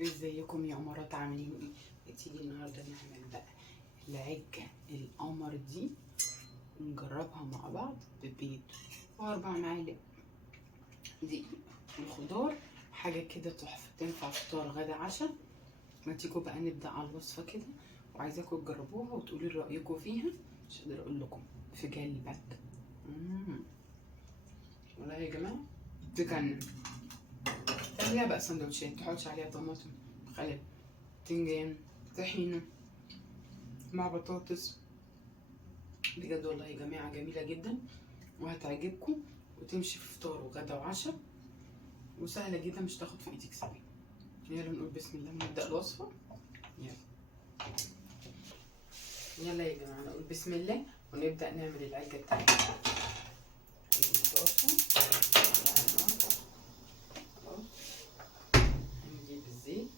ازيكم يا امارات، عاملين ايه؟ تيجي النهارده نعمل بقى العجه القمر دي، نجربها مع بعض ببيض و4 معالق دقيق وخضار. حاجه كده تحفه، تنفع فطار غدا عشاء. ما تيجوا بقى نبدا على الوصفه كده، وعايزاكم تجربوها وتقولوا لي رايكم فيها. مش قادره اقول لكم في قلبك. والله يا جماعه تجنن. تعمليها بقى سندوتشات، تحطش عليها طماطم، خلل، بتنجان، طحينه مع بطاطس. بجد والله يا جماعه جميله جدا وهتعجبكم، وتمشي في فطار وغدا وعشاء، وسهله جدا، مش تاخد في ايدك ثانيه. يلا نقول بسم الله ونبدا الوصفه. يلا يلا يا جماعه نقول بسم الله ونبدا نعمل العجه بتاعتنا. هنجيب الزيت،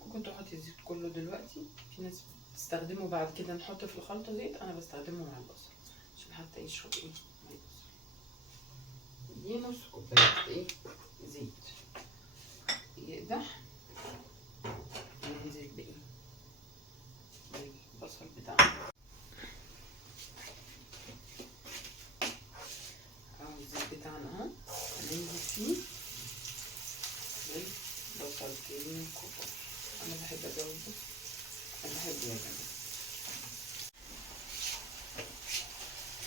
ممكن تحطي الزيت كله دلوقتي، في ناس بتستخدمه بعد كده نحط في الخلطه زيت، انا بستخدمه مع البصل عشان حتى يشرب ايه مع البصل. دي نص كوبايه ايه زيت يقدح، ننزل بايه البصل بتاعنا او الزيت بتاعنا اهو، هننزل فيه بالبصل كيلو كبار. انا بحب ازود، انا بحبه يا جماعه.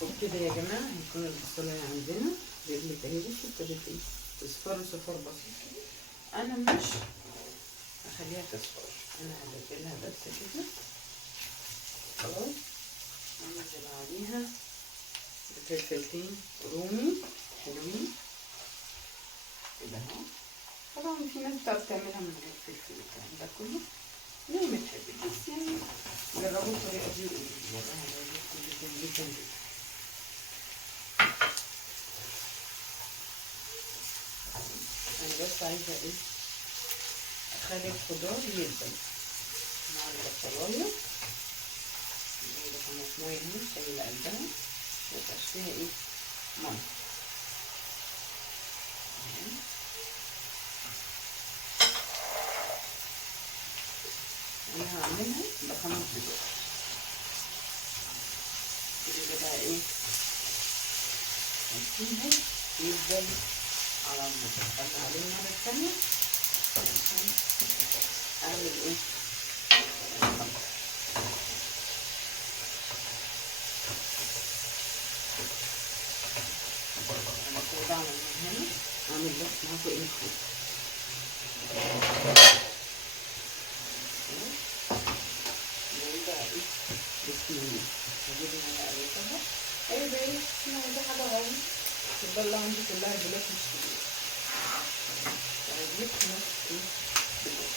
وبكده يا جماعه هيكون البصلايه عندنا جبلت اهي، بصوا ابتدت ايه تصفر صفار بسيط. انا مش هخليها تصفر، انا هبدلها بس كده خلاص. هنزل عليها بفلفلتين رومي حلوين كده اهو. طبعا في ناس بتعرف تعملها من غير فلفل والكلام ده كله زي ما تحبي، بس يعني جربوا الطريقه دي وقولوا لي، والله هتعجبكم جدا جدا جدا. انا بس عايزه ايه اخلي الخضار يلبن مع البصلايه. طماطمايه اهي شايله قلبها، ميبقاش فيها ايه ميه. انا هعملها ب5 بيضات كده بقى ايه، هسيبه يفضل على النار، هخلي عليه المره الثانيه عشان اعمل ايه انا كده بعمل من هنا، اعمل بس معاكم ايه الخيط. نقول بقى ايه بسم الله. هجيب المعلقه بتاعها ايه ده ايه، انا عايزه حاجه غاليه تفضل عندي كلها بلاك مش كبير، هجيب نص ايه بلاك.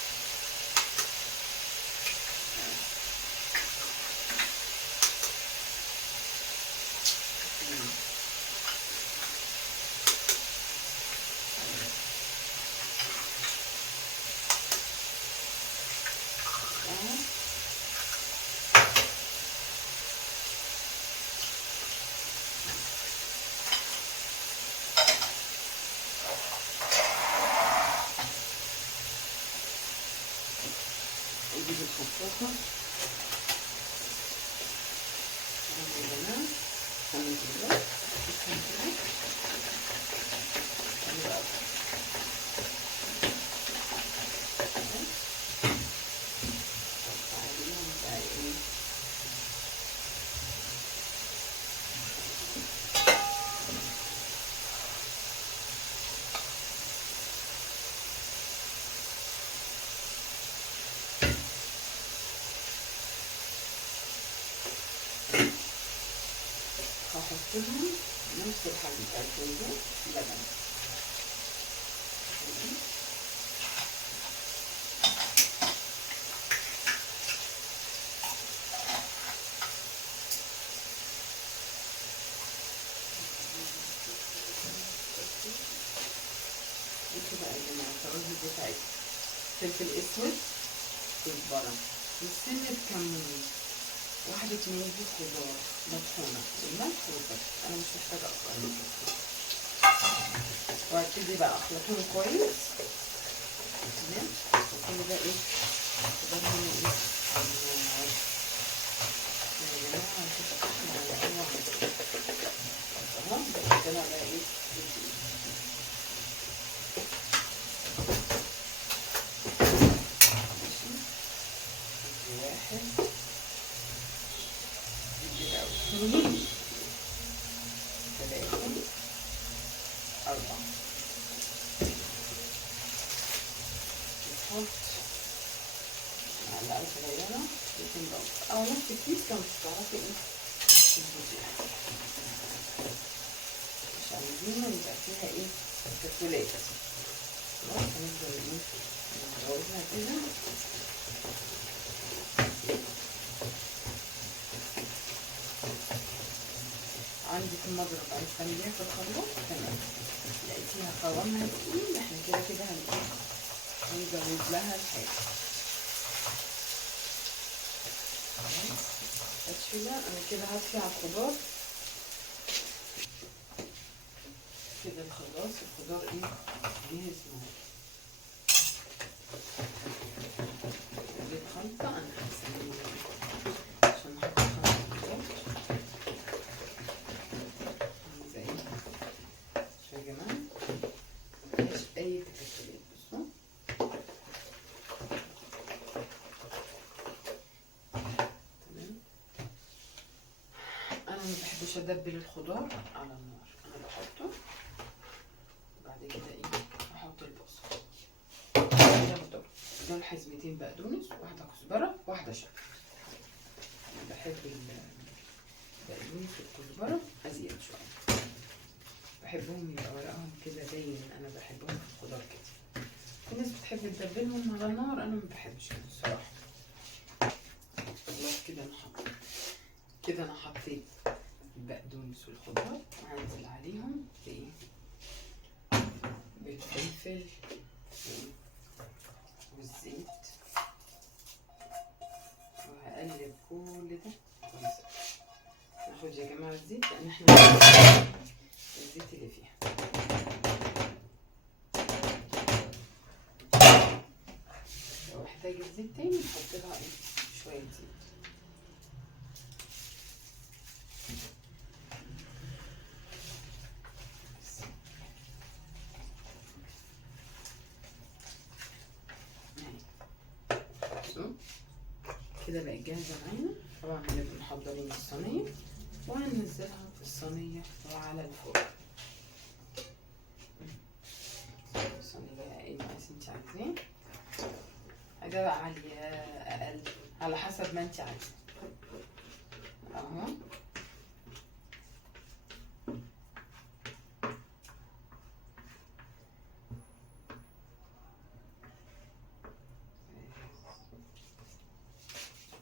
اجيب الخفافه يا جماعه، هنزل كده اسخن كده حلو قوي. عليهم بقى ايه هحط لهم نفس الحجم بتاع الفنجان لبن. بصوا بقى يا جماعه التوابل بتاعتي، فلفل اسود، كزبره، وسنه كمون، واحدة ميزة خضار مطحونة، والملح والبصل. أنا مش محتاجة أكتر من كده. وهبتدي بقى اخلطهم كويس. تمام. وكل ده ايه خضار هنا ايه على النار. يا جماعه هنشوف احنا على ايه تمام. ده كده بقى ايه واحد كده واثنين ثلاثة أربعة. نحط معلقة صغيرة بيكنج باودر أو نص كيس لو مش هتعرفي ايه تظبطيها، مش عايزينها يبقى فيها ايه تفلات. خلاص هنفضل ايه نزودها كده. عندي في المضرب عايز تعمليها في الخلاط تمام. لقيتيها قوامها تقيل احنا كده كده هنزود لها الحاجة. خلاص انا كده هطفي على الخضار كده. الخضار ايه جاهز معايا. دي الخلطة انا هسويها عشان احط خلطة الخضار. عايزة ايه شوفوا يا جماعة مفيهاش اي تكتلات. بصوا تمام. انا ما بحبش ادبل الخضار على النار، انا بحطه وبعد كده ايه احط البصل. دول حزمتين بقدونس، واحده كزبره، واحده شبت. انا بحب البقدونس والكزبره ازيد شويه، بحبهم يبقى ورقهم كده باين. انا بحبهم في الخضار كده. في ناس بتحب تدبلهم على النار، انا ما بحبش كده الصراحه. خلاص كده انا حطيت البقدونس والخضار وهنزل عليهم بايه بالفلفل والزيت، وهقلب كل ده كويس. ناخد يا جماعه الزيت لان احنا الزيت اللي فيها. لو احتاج الزيت تاني نحط لها ايه شويه زيت. كده بقت جاهزه معانا. طبعا هنبقى محضرين الصينيه وهننزلها في الصينيه وعلى الفرن. الصينيه ايه مقاس انت عايزاه، حاجه بقى عاليه اقل على حسب ما انت عايزه. اهو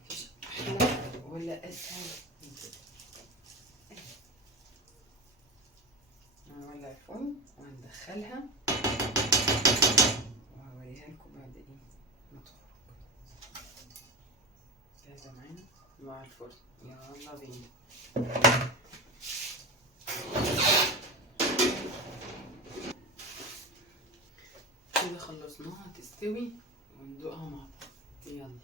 مفيش احلى ولا اسهل من كده. هنولع الفرن وهندخلها وهوريها لكم بعد ايه ما تخرج. جاهزه معانا مع الفرن، يلا بينا. كده خلصناها تستوي وندوقها مع بعض. يلا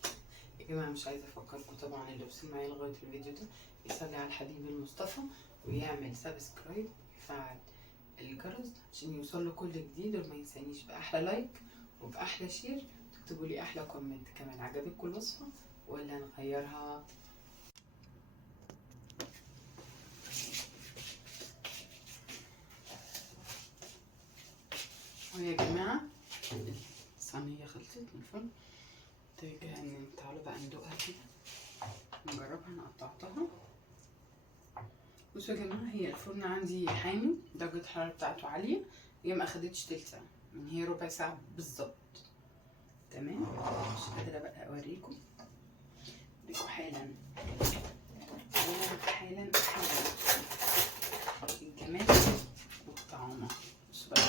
يا جماعه مش عايزه افكركم طبعا اللي وصل معايا لغايه الفيديو ده يصلي على الحبيب المصطفى ويعمل سبسكرايب ويفعل الجرس عشان يوصل له كل جديد، وما ينسانيش باحلى لايك وباحلى شير. تكتبوا لي احلى كومنت كمان. عجبتكم الوصفه ولا نغيرها؟ ويا جماعه الصينيه خلصت من الفرن. تعالوا بقى ندوقها كده نجربها. انا قطعتها. بصوا يا جماعه هي الفرن عندي حامي، درجه الحراره بتاعته عاليه، هي ما اخدتش تلت ساعه، من هي ربع ساعه بالظبط. تمام. مش قادره بقى اوريكم حالا حالا الجمال والطعامه. بصوا بقى،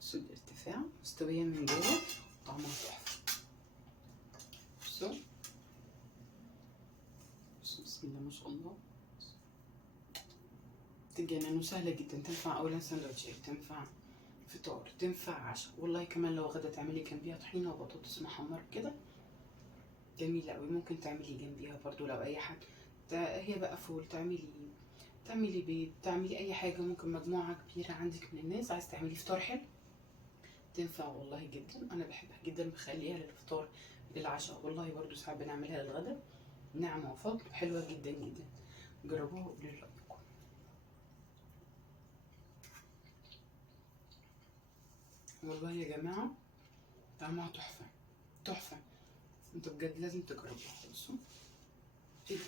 بصوا الارتفاع مستويه من جوه، طعمها تحفه. بصوا بسم الله ما شاء الله. تتجنن وسهلة جدا. تنفع اولا سندوتشات، تنفع فطار، تنفع عشاء، والله كمان لو غدا تعملي جنبيها طحينة وبطاطس محمر كده جميلة قوي. ممكن تعملي جنبيها برضو لو اي حد هي بقى فول، تعملي بيض، تعملي اي حاجة. ممكن مجموعة كبيرة عندك من الناس عايز تعملي فطار حلو، تنفع والله جدا. انا بحبها جدا، بخليها للفطار للعشاء، والله برضو ساعات بنعملها للغدا. ناعمة وفضل حلوة جدا جدا. جربوها وقولوا لي رأيكم. والله يا جماعة طعمها تحفة تحفة، انتوا بجد لازم تجربوها. بصوا كده.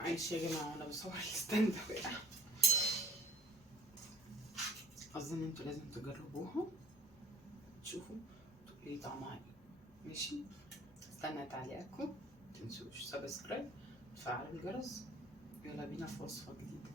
معلش يا جماعة وانا بصور الستاند وقع. اظن انتوا لازم تجربوها تشوفوا تقولي طعمها ايه. ماشي، استنى تعليقاتكم، متنسوش سبسكرايب، تفعلوا الجرس. يلا بينا في وصفة جديدة.